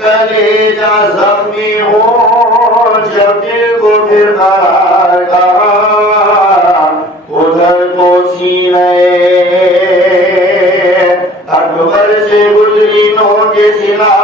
कलेजा जख्मी हो जब दिल को फिर उधर तो सीने अकबर से गुजरी नो के सिला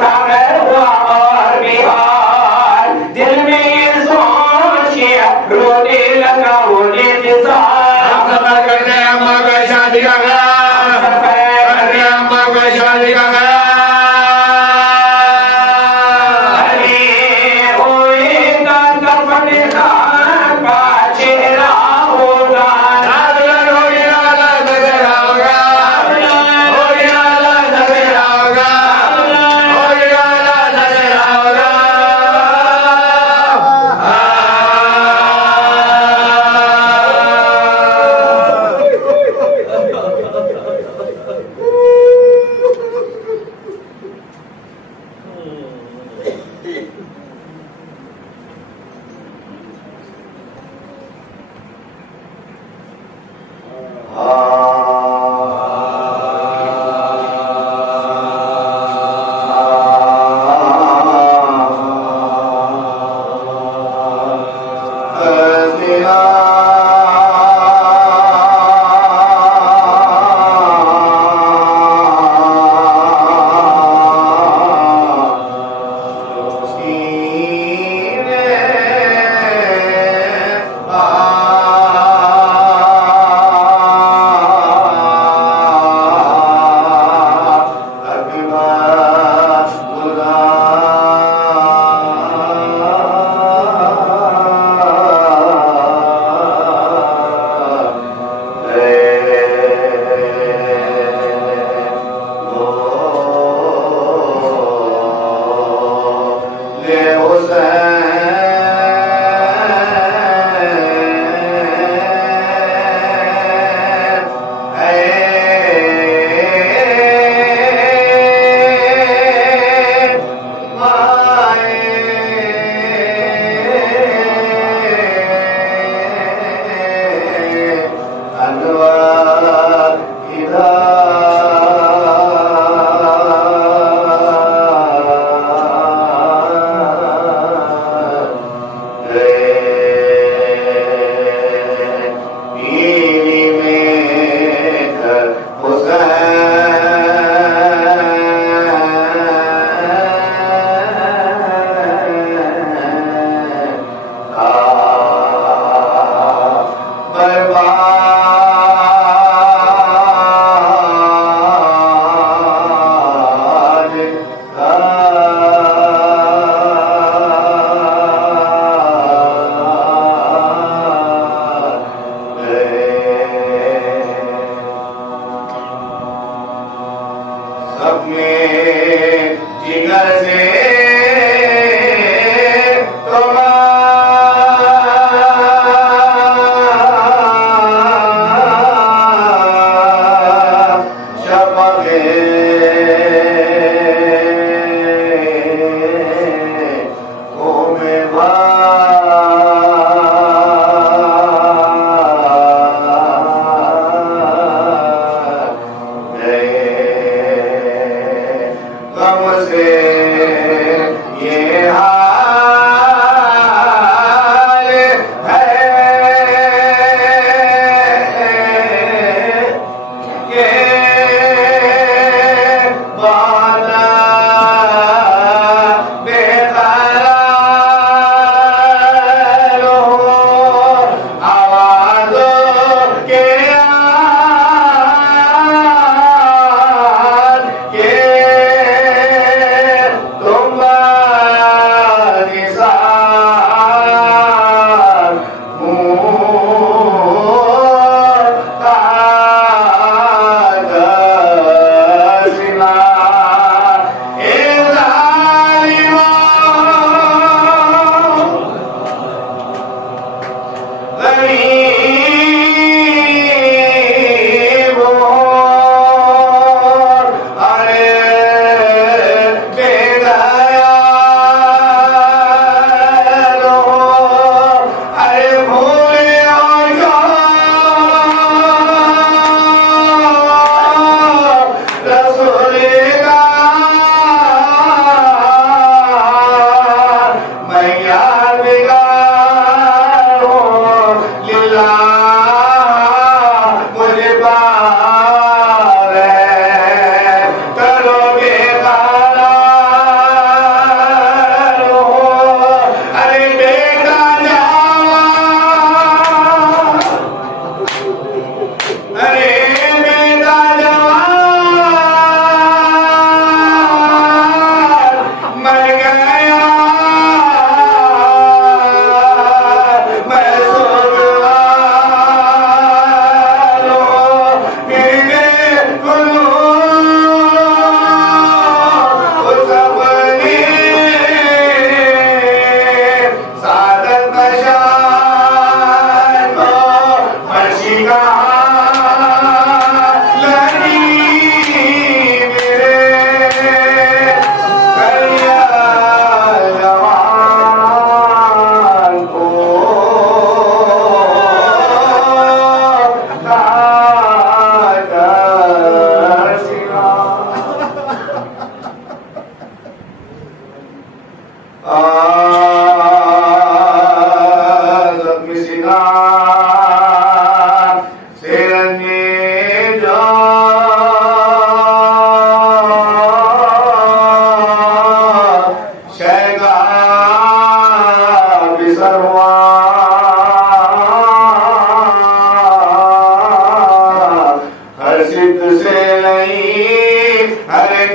उठा हुआ और बिहार दिल में ये सोचिए रोने लगा होने के साथ करने अम्मा का शादी का करने अम्मा का शादी का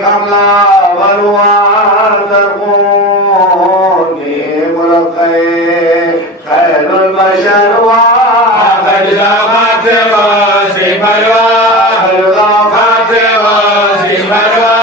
कमला बलवान तरकोनी मुल्क़े खैरुल बशर वा खजला खाते वासी परवा खजला खाते वासी परवा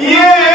Yeah!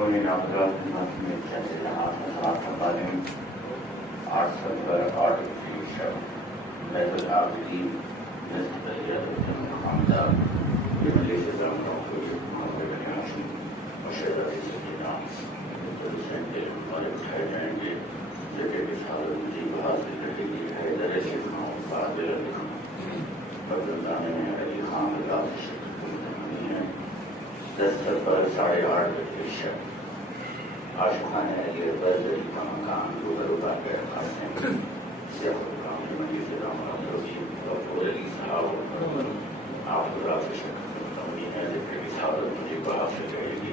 ومن أفضل من جل عظمة العالم أرسل بركات في الشر بيت العابدين نسبة إلى الحمد بمجلس الأمر وموضع الحسن وشهادة سيدنا وكل سنة الملك حياني ذكر بسحار المجيب حاصل لديه حيدر سيدنا وفاضل لكم وبلدان من علي خان الله الشرك المتمنين دستر پر 8:30 بجے شب आशुखान अली बदरी का मकान रूबरू बाकर खासियत से खुदाम की मंजिल से रामराम रोजी और पूरी साहब आप खुदा से शक्ति है जिसके विशाल मुझे बाहर से करेगी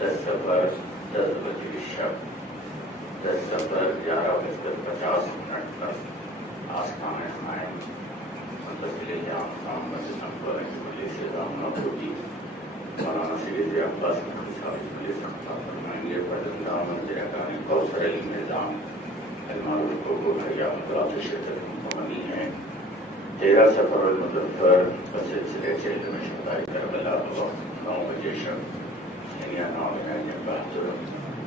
10 सफर 10 बजे शब 10 सफर 11:50 पर आसमान हमारे मुंतजिल जाम मोहम्मद नंबर मंजिल से रामराम रोजी मौलाना सैयद अब्बास ये पदंदाम जयकानी कौसर निज़ाम अलमारूफ को भैया मुद्रात क्षेत्र मुमनी है 13 सफर मुज़फ़्फ़र बसिलसिले चेल में शताई करबला 9 बजे शब सैनिया नाम है बहादुर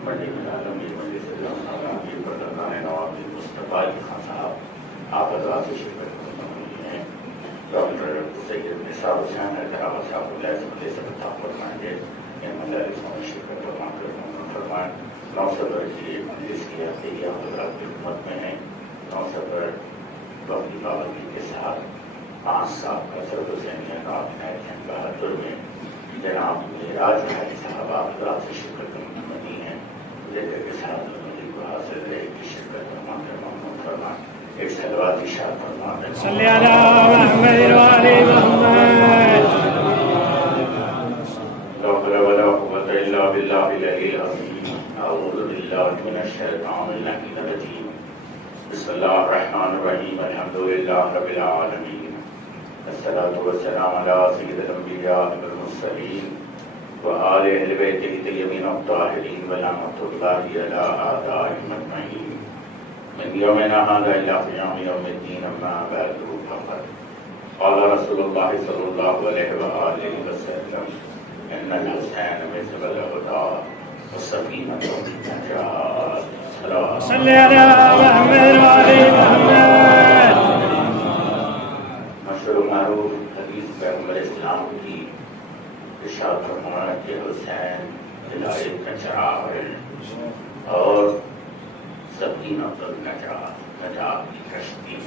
मंडी में आलमी मजलिस आलमी प्रधान नवाब मुस्तफ़ा खान साहब आप मुद्रात क्षेत्र मुमनी है डॉक्टर सैयद निसार हुसैन करामा साहब ले सकता फरमाएंगे ये मदरस में शिरकत फरमाएं 9 सफर की मजलिस की आखिरी हज़रात की खिदमत में है 9 सफर बाकी पाबंदी के साथ 5 साल का सर हुसैनिया नाम है बहादुर में जनाब मेराज हाजी साहब हज़रात से शिरकत बनी है लेकर के साथ मुझे को हासिल है कि शिरकत फरमाएं एक सलवात इशार फरमाएं सल्ली अला मुहम्मद व आले मुहम्मद لا حول ولا قوة إلا بالله العلي العظيم أعوذ بالله من الشيطان اللعين الرجيم بسم الله الرحمن الرحيم الحمد لله رب العالمين الصلاة والسلام على سيد الأنبياء والمرسلين وآل أهل بيته الطيبين الطاهرين ولعنة الله على أعدائهم أجمعين من يومنا هذا إلى قيام يوم الدين أما بعد فقد قال رسول الله صلى الله عليه وآله وسلم إن الحسين مثل الهدى والسفينة النجاة صل على محمد وعلى محمد मशहूर मारूफ हदीस पैगंबर इस्लाम की इरशाद फरमाया कि हुसैन हिदायत का चिराग है और सफीनतुन नजात नजात की कश्ती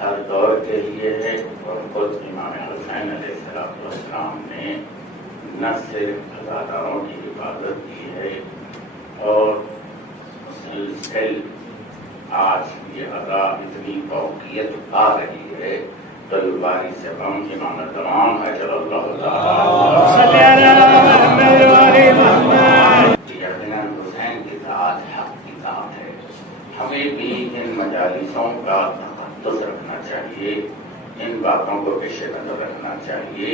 हर दौर के लिए है और खुद इमाम हुसैन अलैहिस्सलाम ने न सिर्फ अज़ादारों की हिफाजत की है और मुसलसल आज ये अज़ा इतनी फौकियत पा रही है तलवारी से हम इमाम तमाम अजरल्लाहु तआला हुसैन की ज़ात हक़ की ज़ात है हमें भी इन मजालिसों का तक़द्दुस रखना चाहिए इन बातों को पेश नज़र रखना चाहिए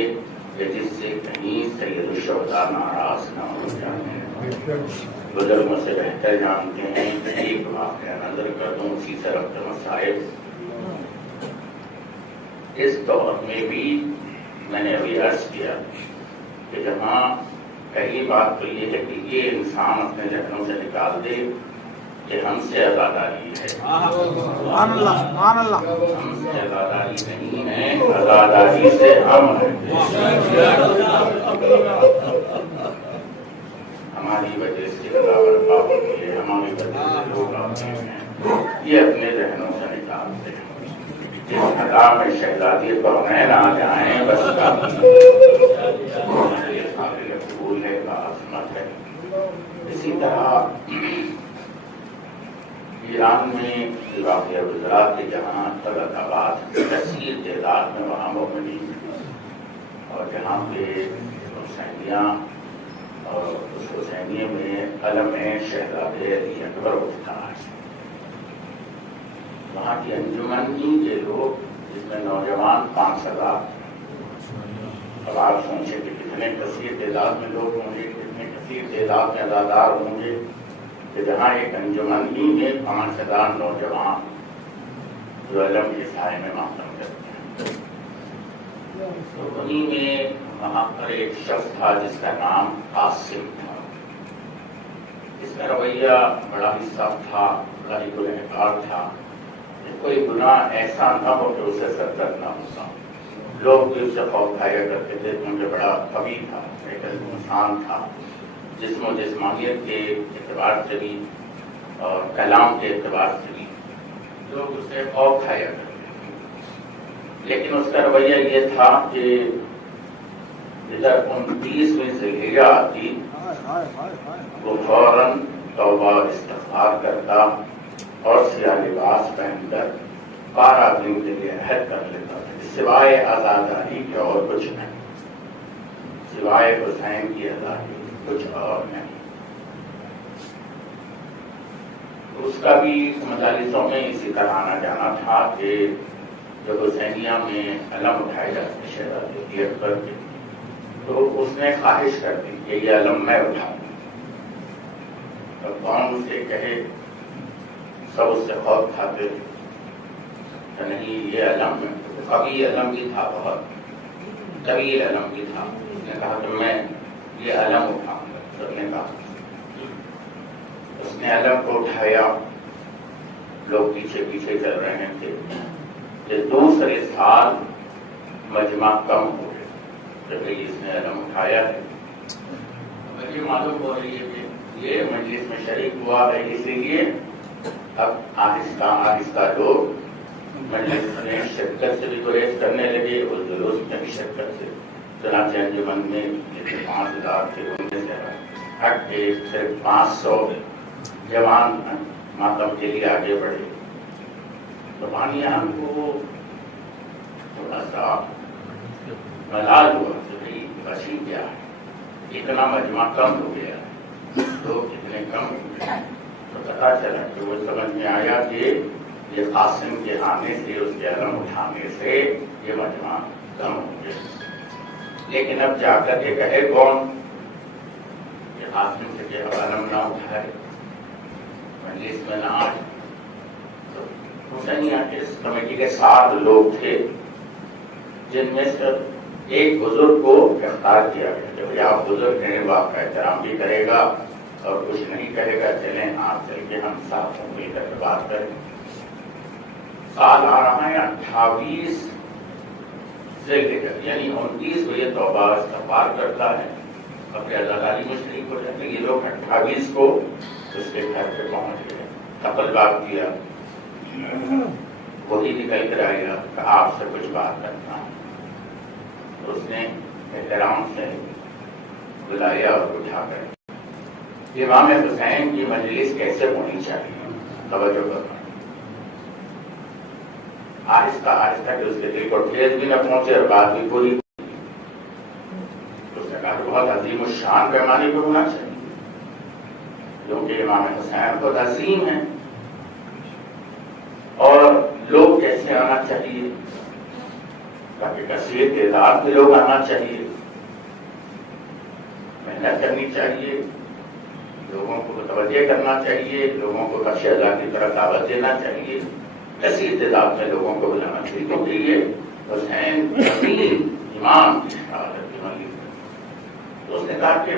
कि जिससे कहीं सैयद शुहदा नाराज न हो जाए बुजुर्गों से बेहतर जानते हैं कि एक वाक़या नजर कर दूं उसी तरफ मसाइब इस दौर में भी मैंने अभी अर्ज किया कि जहाँ पहली बात तो ये है कि ये इंसान अपने जहनों से निकाल दे कि हमसे आज़ादारी है हमसे आज़ादारी नहीं है आज़ादारी से हम है हमारी वजह से बराबर होती है हमारी वजह से लोग आते हैं ये अपने जहनों से निकालते हैं जिस अदा में शहजादी कौनैन आ जाए बस कबूल है बासमत है इसी तरह ईरान में वाक़या गुजरा के जहाँ तलताबाद कसीर तादाद में वहाँ मोमिनीन और जहाँ पे हुसैनिया और उस हुसैनिये में कलम शहजादे अली अकबर उठता है वहाँ की अंजुमन ही के लोग जिसमें नौजवान 5,000 अब आप सोचें कि कितने कसीर तादाद में लोग होंगे, कितने कसीर तादाद में अदादार होंगे कि जहाँ एक अंजुमन ही में 5,000 नौजवान जो अलम के साए में मातम करते हैं। तो वहीं में वहाँ पर एक शख्स था जिसका नाम कासिम था। इसका रवैया बड़ा ही सख्त था, बड़ा ही गुनहगार था। कोई गुनाह ऐसा न हो कि उसे सरकत न होता। लोग भी उससे खौफ खाया करते थे क्योंकि बड़ा कवि था, एक इंसान था, जिस्म जिस्मानियत के एतबार से भी और कलाम के एतबार से भी लोग उससे खौफ खाया करते थे। लेकिन उसका रवैया ये था कि इधर 29वीं ज़िलहिज्जा आती वो फौरन तौबा इस्तिग़फ़ार करता और सियाह लिबास पहनकर 12 दिन के लिए अहद कर लेता था, सिवाय आज़ादारी के और कुछ नहीं, सिवाय हुसैन की आज़ादी कुछ और नहीं। उसका भी मजालिसों में इसी तरह आना जाना था कि जो हुसैनिया में अलम उठाए जाते शहजादी अकबर के, तो उसने ख्वाहिश कर दी कि ये अलम मैं उठाऊं। तो कौन उसे कहे, सब उससे खौफ खाते थे। नहीं, ये अलम कभी अलम भी था, बहुत तवील अलम भी था। उसने कहा कि मैं ये अलम उठाऊंगा। सबने कहा। उसने अलम को उठाया, लोग पीछे पीछे चल रहे थे। कि दूसरे साल मजमा कम हो गया जब इसने अलम उठाया है। मुझे मालूम हो रही है कि ये मजलिस में शरीक हुआ है, इसलिए अब आहिस्ता आहिस्ता लोग मजलिस में शिरकत से भी गुरेज करने लगे, उस जुलूस में भी शिरकत से। चुनांचे अंजुमन में 5,000 थे, उनमें से हट के सिर्फ 500 जवान मातम के लिए आगे बढ़े। तो बानियान को थोड़ा सा मलाल हुआ कि भाई वसी क्या है, इतना मजमा कम हो गया, लोग इतने कम हो गए। तो पता चला कि वो समझ में आया कि ये कासिम के आने से, उसके अलम उठाने से ये मजमा कम हो गया। लेकिन अब जाकर के कहे कौन कि कासिम से के अलम ना उठाए, मजलिस में ना आए। तो हुसैनिया के इस कमेटी के 7 लोग थे, जिनमें से एक बुजुर्ग को गिरफ्तार किया गया कि भाई आप बुजुर्ग हैं, वो आपका एहतराम भी करेगा और कुछ नहीं करेगा, चलें आप चल के हम साथ मिलकर बात करें। साल आ रहा है 28 ज़िलहिज्जा, यानी 29 को ये तौबा इस्तग़फ़ार करता है, अपने आज़ादारी में शरीक हो जाते। ये लोग 28 को उसके घर पे पहुंच गए, तक़ल्लुब किया, वही निकल कर आएगा कि आपसे कुछ बात करना है। तो उसने एहतराम से बुलाया और उठाकर इमाम हुसैन की मजलिस कैसे होनी चाहिए, तवज्जो करना। आहिस्ता आहिस्ता कि उसके दिल को ठेस भी न पहुंचे और बात भी पूरी। उसने कहा बहुत अजीम शान पैमाने पर होना चाहिए, क्योंकि इमाम हुसैन बहुत अजीम है। और लोग कैसे आना चाहिए, ताकि कसीर तादाद में लोग आना चाहिए, मेहनत करनी चाहिए, लोगों को तवज्जो करना चाहिए, लोगों को बख्शे अल्लाह की तरफ दावत देना चाहिए, कसीर तादाद में लोगों को बुलाना चाहिए, क्योंकि ये हुसैन इमाम की शहादत की मजलिस है। तो उसने कहा कि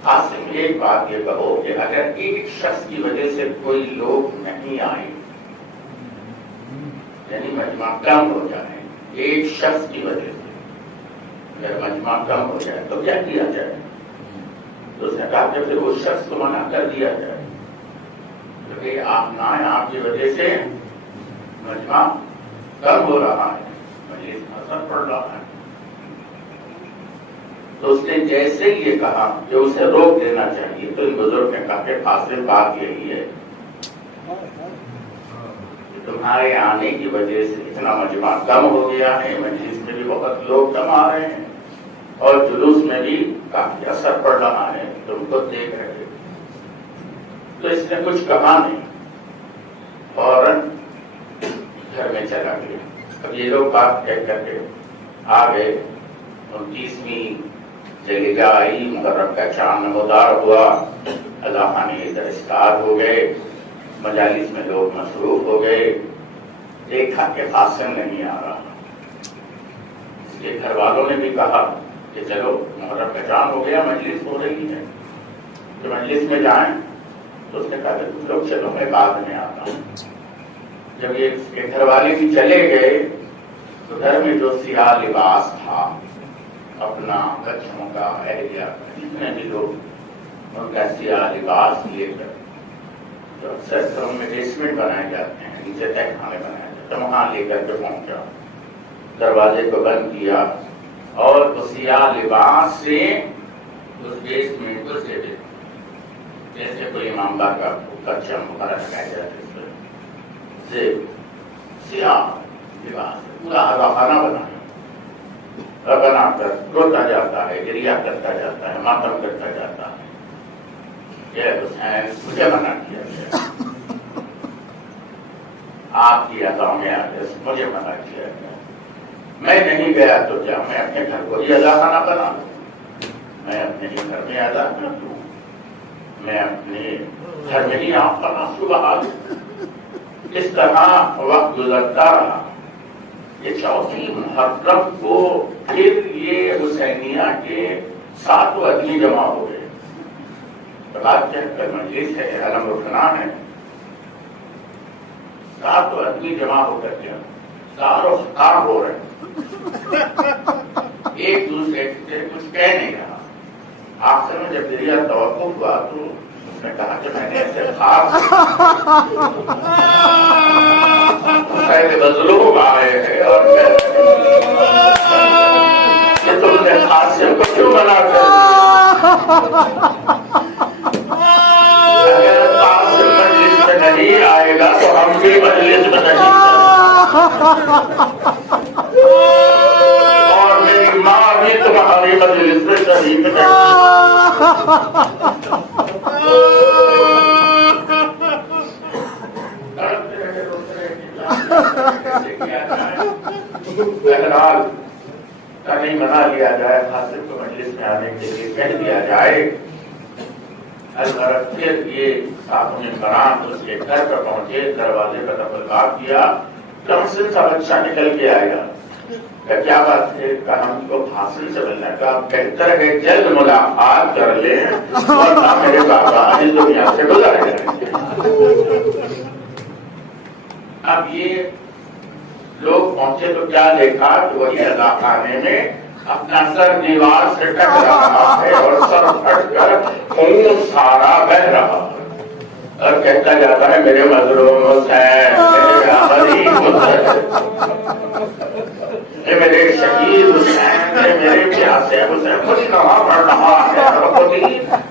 कासिम एक बात ये कहो कि अगर एक शख्स की वजह से कोई लोग नहीं आए, यानी मजमा कम हो जाए, एक शख्स की वजह से अगर मजमा कम हो जाए तो क्या किया जाए? तो उसने कहा कि फिर उस शख्स को मना कर दिया जाए, क्योंकि आप ना आए, आपकी वजह से मजमा कम हो रहा है, मजलिस में असर पड़ रहा है। तो उसने जैसे ही ये कहा कि उसे रोक देना चाहिए, तो इन बुजुर्ग ने कहा कि फासिल बात यही है कि तुम्हारे आने की वजह से इतना मजमा कम हो गया है, मजलिस में भी बहुत लोग कम आ रहे हैं और जुलूस में भी काफी असर पड़ रहा है, तुम खुद देख रहे हो। तो इसने कुछ कहा नहीं, फौरन घर में चला गया। अब ये लोग बात कह करके आ गए 29वीं जलीजा आई, मुहर्रम का चांद नमोदार हुआ, अल्लाह खाने दरिस्तार हो गए, मजालिस में लोग मसरूफ हो गए, देखा कि हासिल नहीं आ रहा। इसके घर वालों ने भी कहा कि चलो मुहर्रम का चांद हो गया, मजलिस हो रही है, तो मजलिस में जाएं। तो उसने कहा तुम लोग चलो, मैं बाद में आता हूँ। जब ये इसके घर वाले भी चले गए तो घर में जो सियाह लिबास था, अपना बच्चों का, एहलिया का, जितने भी लोग, उनका सियाह लिबास लेकर, जो अक्सर घरों में बेसमेंट बनाए जाते हैं, नीचे तय खाने बनाए जाते हैं, वहां लेकर के पहुंचा, दरवाजे को बंद किया और उस सियाह लिबास से उस बेसमेंट को से जैसे कोई इमाम बाग का कच्चा मुखरा लगाया जाता है, सियाह लिबास पूरा आगाखाना बनाकर रोता जाता है, गिरिया करता जाता है, मातम करता जाता है। ये हुसैन मुझे मना किया गया, आपकी अदाओं में आगे मुझे मना किया गया। मैं नहीं गया तो क्या मैं अपने घर को ही अदाखाना बना लूं? मैं अपने ही घर में अदा कर दूं? मैं अपने घर में ही आपका नासू बहा दूं? इस तरह वक्त गुजरता रहा। ये चौथी मुहर्रम को फिर ये हुसैनिया के 7 आदमी जमा हो गए। बात कहकर मजलिस है, अलम रुखना है, 7 आदमी जमा होकर के सारो कार हो रहे, एक दूसरे से कुछ कह नहीं रहा। आखिर में जब दिलिया तवक्कुफ हुआ तो उसने कहा कि मैंने ऐसे खास मजलूम आए हैं और कि तुमने खासियत को क्यों बना कर, अगर खासियत मजलिस में नहीं आएगा तो हम भी मजलिस में नहीं, और मेरी माँ भी तुम्हारी मजलिस में शरीक नहीं। बहरहाल नहीं मना लिया जाए, खासिर को मजलिस में आने के लिए कह दिया जाए। फिर ये साहब बरात उसके घर पर पहुंचे, दरवाजे पर तबलगाह किया, कमसिन सा बच्चा निकल के आएगा। क्या बात है? कहा हमको हासिल से मिलने का, बेहतर है जल्द मुलाकात कर ले और ना मेरे बाबा इस दुनिया से गुजर जाए। अब ये लोग पहुंचे तो क्या देखा कि वही अदाखाने में अपना सर दीवार से टक रहा है और सर फट कर खून सारा बह रहा है और कहता जाता है मेरे मजलूम हुसैन, मेरे शहीद हुसैन, मेरे प्यासे हुसैन, खुद नवा पढ़ रहा है और खुद ही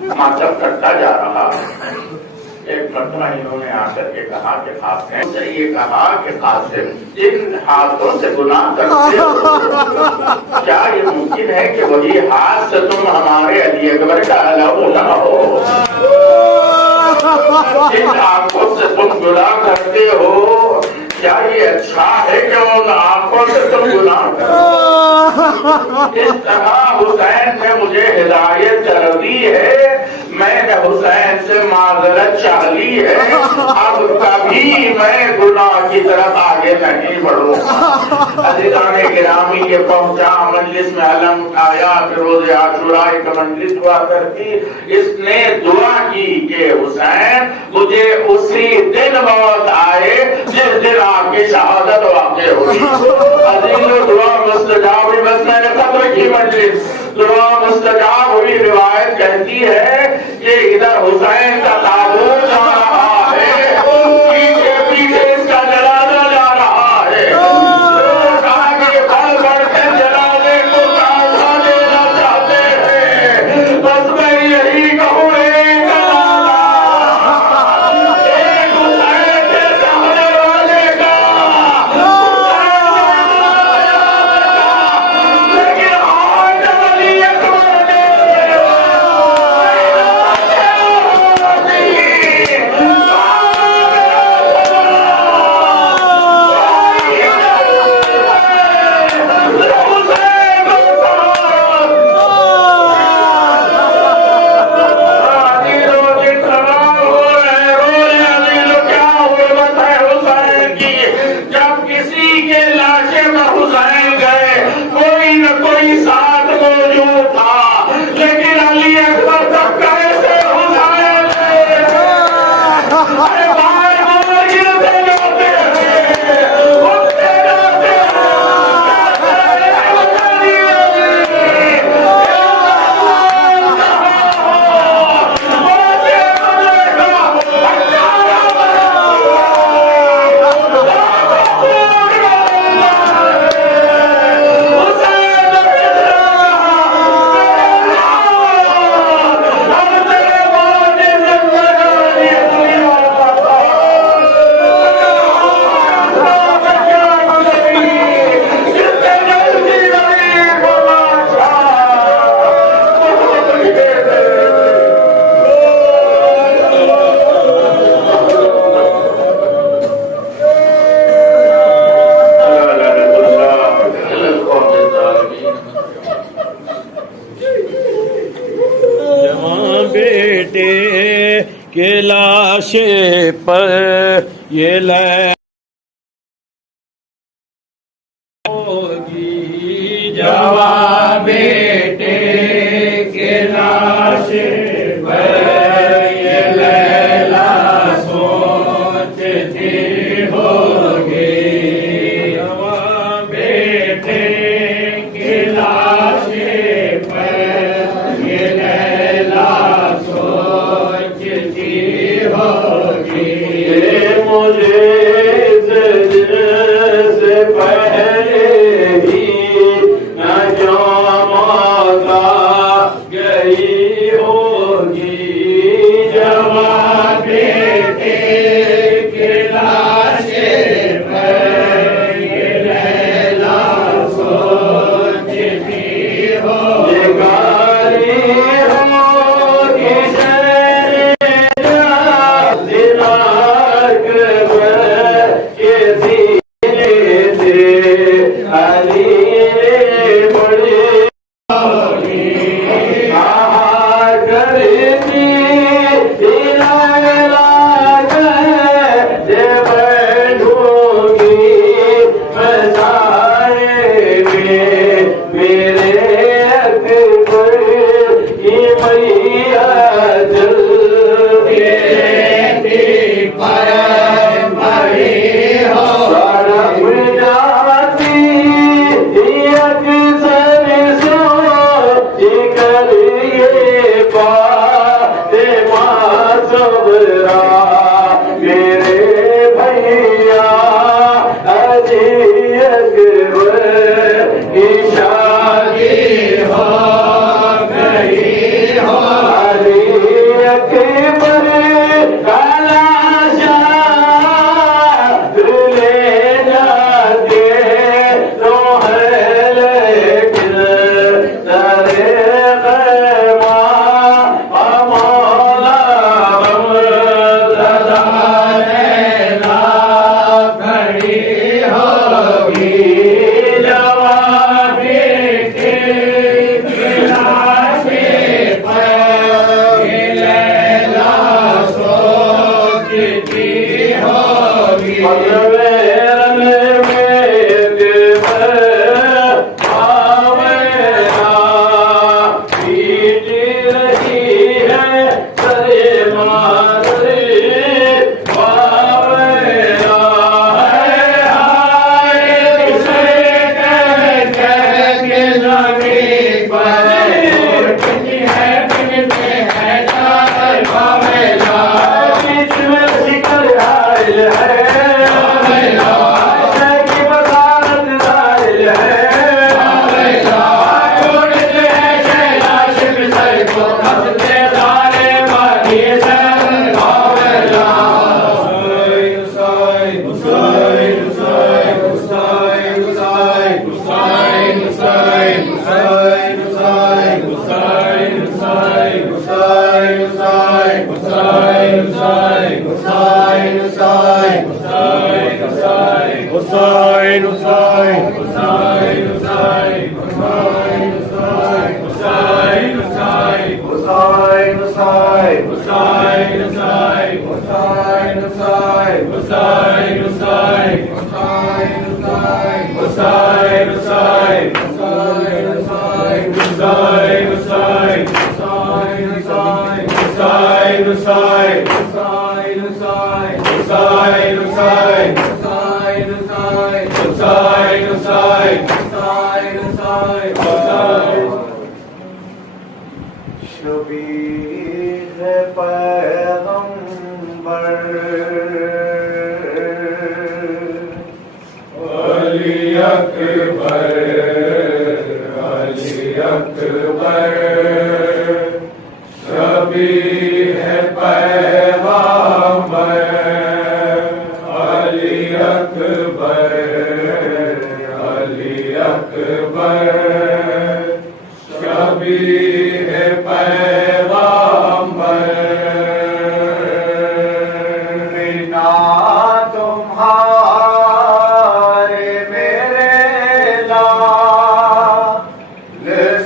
मातम करता जा रहा है। एक मरतबा इन्होंने आकर के कहा कि कासिम से ये कहा कि कासिम इन हाथों से गुनाह करते हो, क्या ये मुमकिन है कि वही हाथ से तुम हमारे अली अकबर का अलौला हो? इन आंखों से तुम गुनाह करते हो, क्या ये अच्छा है कि उन आंखों से तुम गुनाह करो? इस तरह हुसैन ने मुझे हिदायत कर दी है, मैंने हुसैन से माजरत चाह ली है, अब कभी मैं गुनाह की तरफ आगे नहीं बढ़ूंगा। अज़ीज़ाने गिरामी ये पहुंचा, मजलिस में अलम उठाया, फिर रोज़े आशूरा एक मजलिस हुआ करती, इसने दुआ की कि हुसैन मुझे उसी दिन मौत आए जिस दिन आपकी शहादत वाक़ई हुई। अज़ीज़ों दुआ मुस्तजाब, बस मैंने खत्म की मजलिस, दुआ मुस्तजाब हुई। रिवायत कहती है कि इधर हुसैन का ताबूत जा रहा है, पीछे पीछे इसका जनाजा जा रहा है, आगे बढ़ बढ़ के जनाजे को काढ़ा देना चाहते हैं। बस मैं यही कहूँ, एक हुसैन के चाहने वाले का, लेकिन आज अली अकबर ने के लाशे पर ये होगी जवां बेटे के लाशे पर ये लैला सोचती होगी जवां बेटे के लाशे पर ये लैला सोचती होगी मुझे से पहले ही न जो मौका गई होगी जवां बेटे के लाशे पर ये लैला सोचती होगी गाली होगी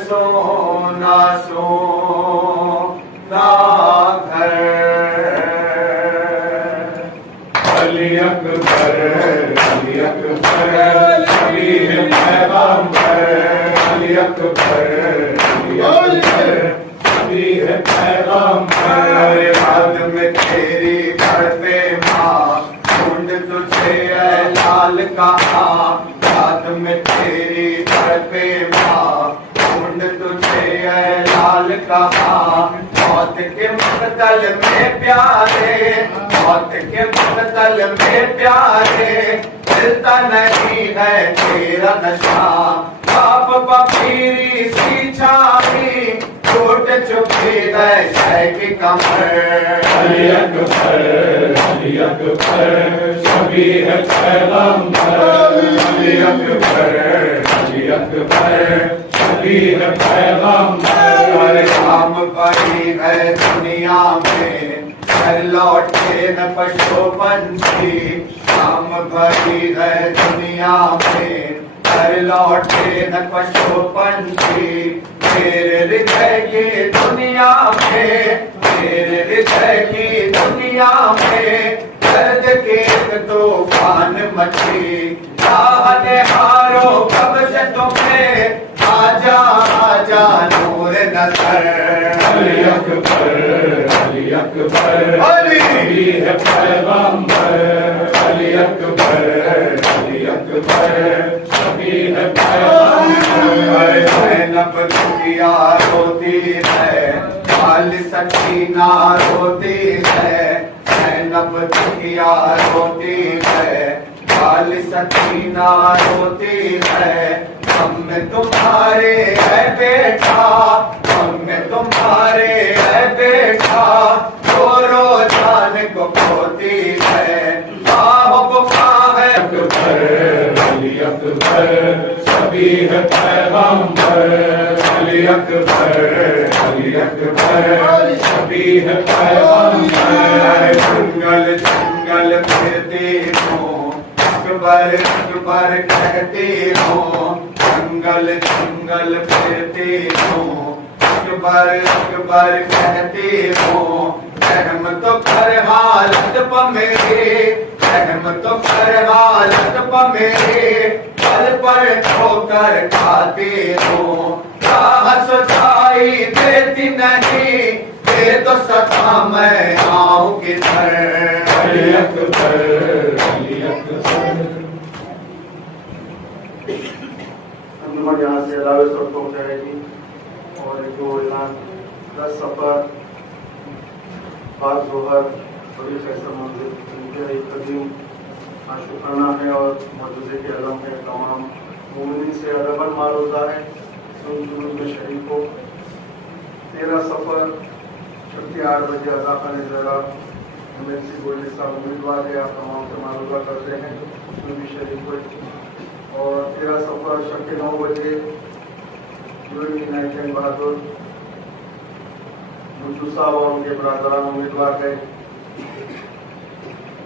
सोना घर नबी है पैगंबर। बाद में तेरी घर पे माँ ढूंढ तुझे ऐ लाल कहा। बाद में तेरी घर पे माँ ढूंढ तुझे ऐ लाल कहा। मौत के मुक़्तल में प्यारे, मौत के मुक़्तल में प्यारे, मिलता नहीं है तेरा नशा। बाप बपीरी सी छावी टूट चुकी है शय की कमर। अली अकबर, अली अकबर, नबी है पैगंबर। अली अकबर, अली अकबर, नबी है पैगंबर। हर काम पड़ी है दुनिया में, घर लौटे न पशु पंछी। काम भरी है दुनिया में, घर लौटे न पशु पंछी। मेरे हृदय की दुनिया में, मेरे हृदय की दुनिया में दर्द के एक तूफान मची। चाहने हारो कब से तुम्हें आजा आजा नूर नजर। अली अकबर, अली अकबर, अली नबी है पैगंबर। अली अकबर, अली अकबर, नबी है पैगंबर। ज़ैनब दुखिया रोती है, खाली सकीना रोती है। ज़ैनब दुखिया रोती है, खाली सकीना रोती है। हम में तुम्हारे है बेटा, हम में तुम्हारे है बेटा। रो रो जान को खोती है, बाह बुका है। अकबर, अली अकबर, नबी है पैगंबर। अली अकबर, अली अकबर, नबी है पैगंबर। जंगल जंगल फिरती हूँ, अकबर अकबर कहती हूँ। जंगल जंगल फिरती हूँ, अकबर अकबर कहती हूँ। रहम तो कर हालत प मेरी, रहम तो कर हालत प मेरी। पल पर ठोकर खाती हूँ, राह सच्चाई देती नहीं। दे तो सता मैं आऊँ किधर। अली अकबर, अली अकबर। अंजुमन यहाँ से अलावे सब पहुँच जाएगी। और एक दो ऐलान, 10 सफर बाद जोहर बड़ी फैसल मंजिल उनके एक कदीम शुक्राना है और मौजूदे के अलम है। तमाम मोमिनीन से अदबन मारूजा है जुलूस में शरीक हो। 13 सफर छुट्टी 8 बजे अदा खाने जरा एमएलसी गोल्डी साहब उम्मीदवार है, आप तमाम से मारूजा करते हैं, उसमें भी शरीक हुए। और 13 सफर शक्ति 9 बजे यूएई नाइटन बहादुर मुज्जू साहब और उनके बरादरान उम्मीदवार है।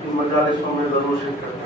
इन मजालिसों में जरूर शिरकत करें।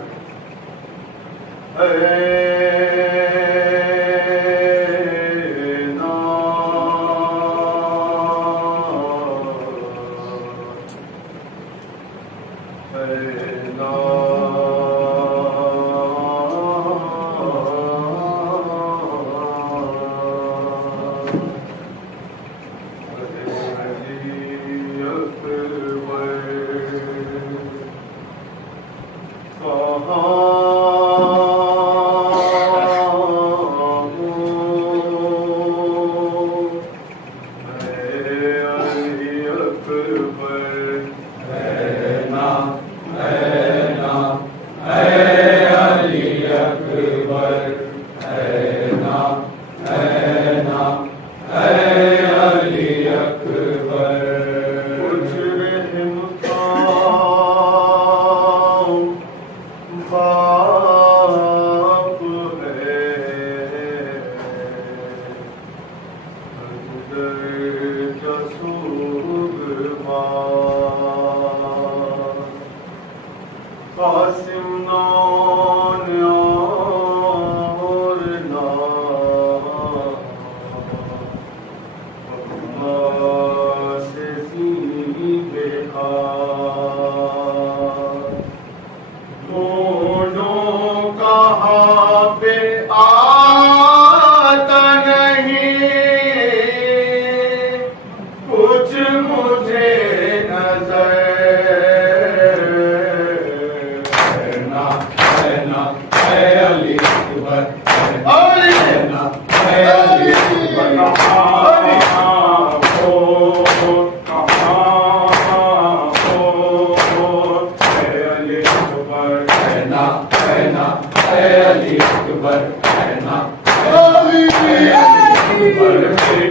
आता नहीं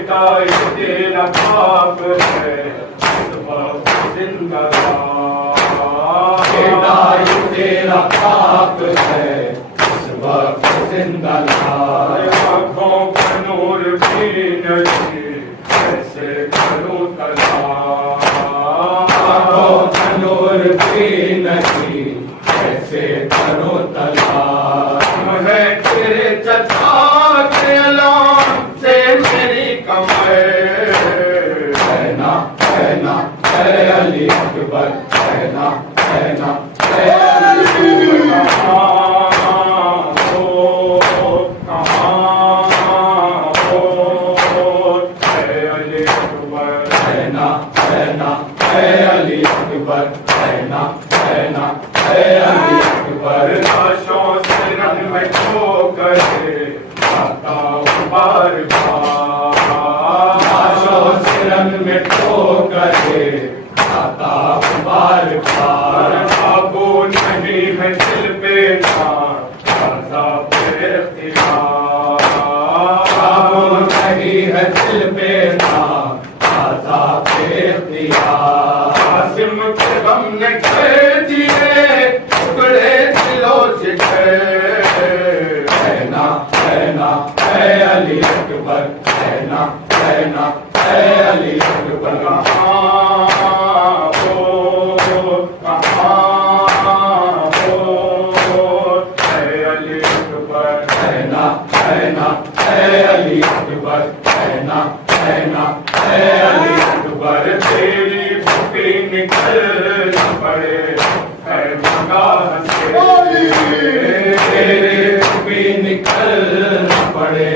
बेटा ये तेरा पाप है इस वक्त जिंदाबाद बेटा ये तेरा पाप है इस वक्त जिंदाबाद आँखों का नूर भी नहीं कैसे करूं तलाश आँखों का नूर भी नहीं कैसे करो तलाश है तेरे चचा के ऐलान से मेरी कमाई कहना कहना है अली अकबर कहना कहना है अली अकबर कहाँ हो है अली अकबर कहना कहना है अली अकबर कहना कहना है अली अकबर लाशों से रंग में ठोकर आता हूँ बार बार लाशों से रंग में ठोकर आता हूँ बार बार काबू नहीं है दिल पे ताज़ा पे इख्तियार काबू नहीं है दिल पे ताज़ा पे इख्तियार आसिम के गम ने कर दिए टुकड़े दिलों से कहना कहना है अली अकबर कहना कहना है अली अकबर कहाँ हो है अली अकबर कहना कहना है अली अकबर कहना कहना है अली अकबर तेरी भूखी निकल पड़े है मगाह से तेरे भी निकल पड़े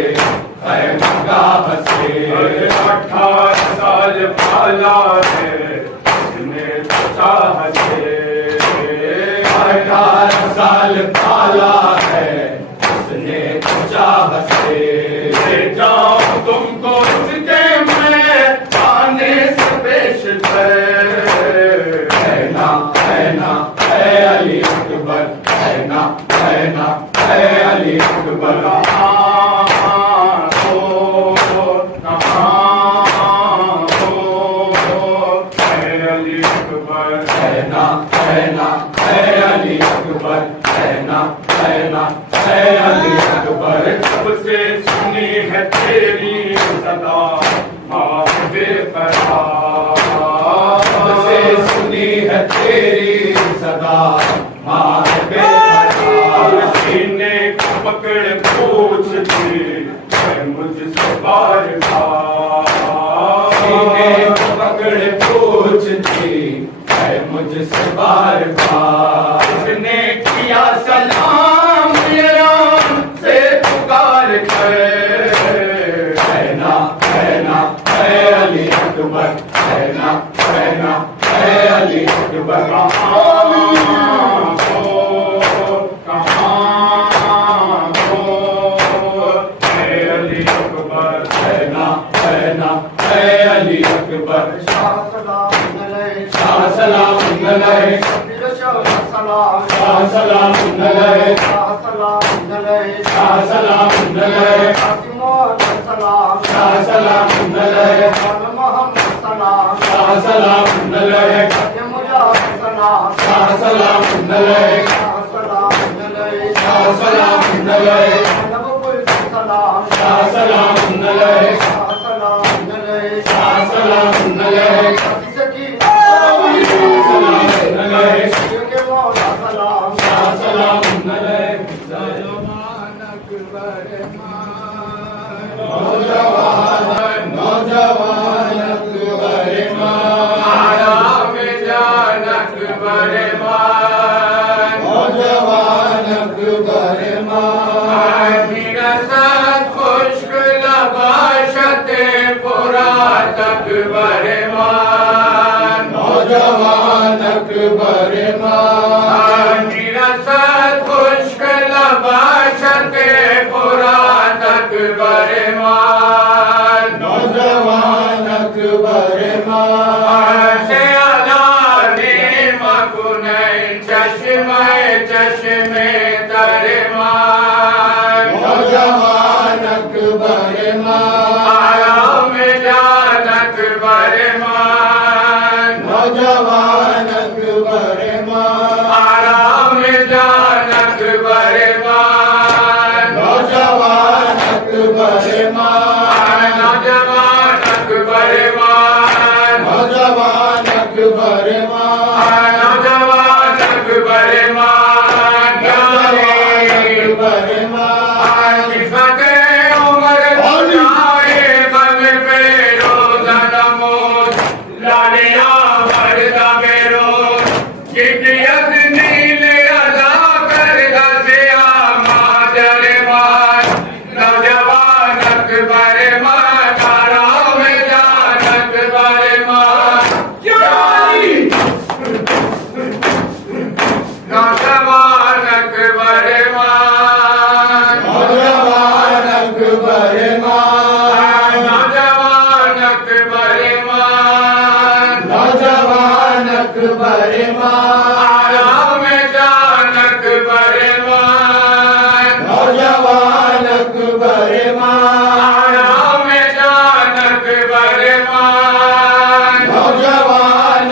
है मगाह से 18 साल पाला है इसने तो चाह से 18 साल पाला है उसने तो चाह से ले जाऊं तुमको उसके मैं आने से पेश कहना कहना है अली अकबर कहना कहना है अली अकबर कहना कहना है अली अकबर कहना कहना है अली अकबर सबसे सुनी है तेरी सदा माँ बेकरार सबसे सुनी है तेरी सदा माँ बेकरार सीने को पकड़ पूछती है मुझसे बार बार सीने को पकड़ पूछती है मुझसे बार बार उसने किया सलाम ईरान से पुकार कर कहना कहना है अली अकबर कहना कहना है अली अकबर कहना कहना है अली अकबर शाह सलाम अलैहि शाह सलाम अलैहि शाह सलाम अलैहि शाह सलाम अलैहि शाह सलाम अलैहि शाह सलाम अलैहि शाह सलाम अलैहि शाह सलाम अलैहि शाह सलाम अलैहि नौजवान अकबर आराम जान अकबर नौजवान अकबर खुश्क लबाशते पुरात अकबर नौजवान अकबर खुश्क लबाशते पुरात अकबर नौजवान अकबर से अलाने मकुने चश्मे चश्मे दरमान नौजवान अकबर आराम बरमान आराम जानक बरमान नौजवान बरमान आराम जानक बरमान नौजवान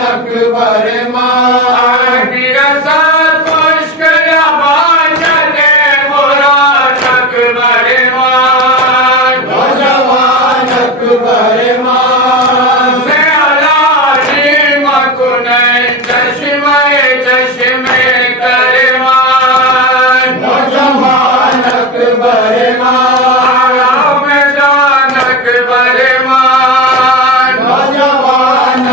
बरमान विरसत पुष्कर बाचने मुरादक बरमान नौजवान बरमान से अलाजी मकुनै चश्मे चश्मे करमान नौजवान बरमान आराम जानक बरमान नौजवान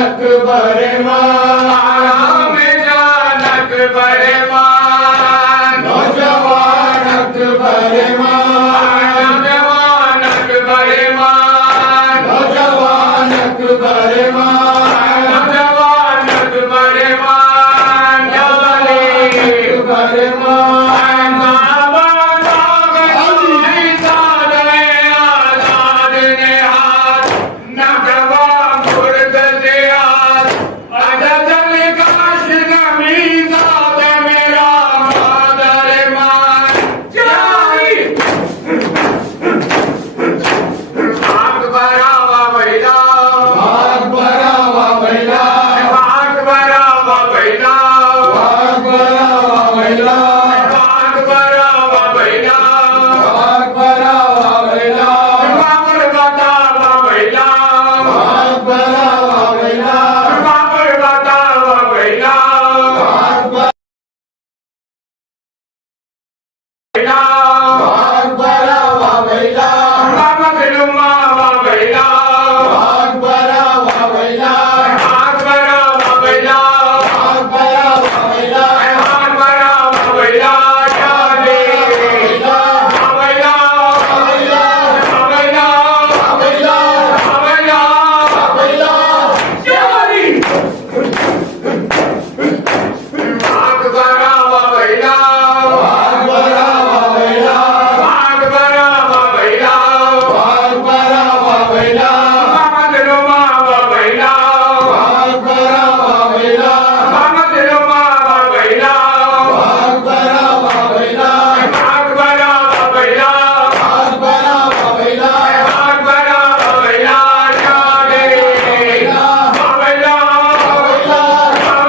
बरमान आराम जानक बरमान नौजवान बरमान नौजवान बरमान नौजवान बरमान नौजवान बरमान नौजवान बरमान आजाद ने हाथ नगवा मुर्द से हाथ अजल काश नमी जाद मेरा मादर मान जाई आग बरावा बैला आग बरावा बैला आग बरावा बैला आग बरावा बैला आग बरावा बैला आग बरावा बैला बाबर बतावा बैला आग बरावा बैला बाबर बतावा बैला आग बैला आग बरावा बैला बाबा फिल्मा बैला आग बरावा बैला आग बरावा बैला आग बरावा बैला आग बरावा बैला जाने बैला बैला बैला बैला बैला बैला बैला जानी आग बरावा बैला आग बरावा बैला आग बरावा बैला आग बरावा बैला बाबा दिलमा बैला आग बरावा बैला बाबा दिलमा बैला आग बरावा बैला आग बरावा बैला आग बरावा बैला आग बरावा बैला जाने बैला बैला बैला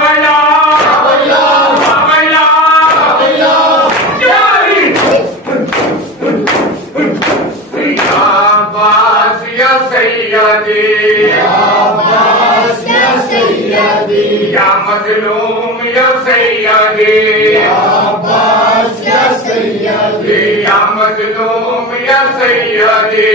बैला बैला बैला बैला जानी या अब्बास या सैयदी अब्बास या सैयदी या मजलूम या सैयदी अब्बास या सैयदी या मजलूम या सैयदी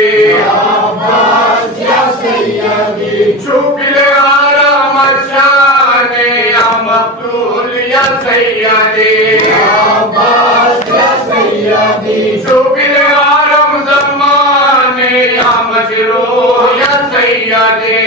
अब्बास या सैयदी छुपिल आराम शाने या मकतूल या सैयदी अब्बास या सैयदी छुपिल आराम जमाने या मजरूह या सैयदी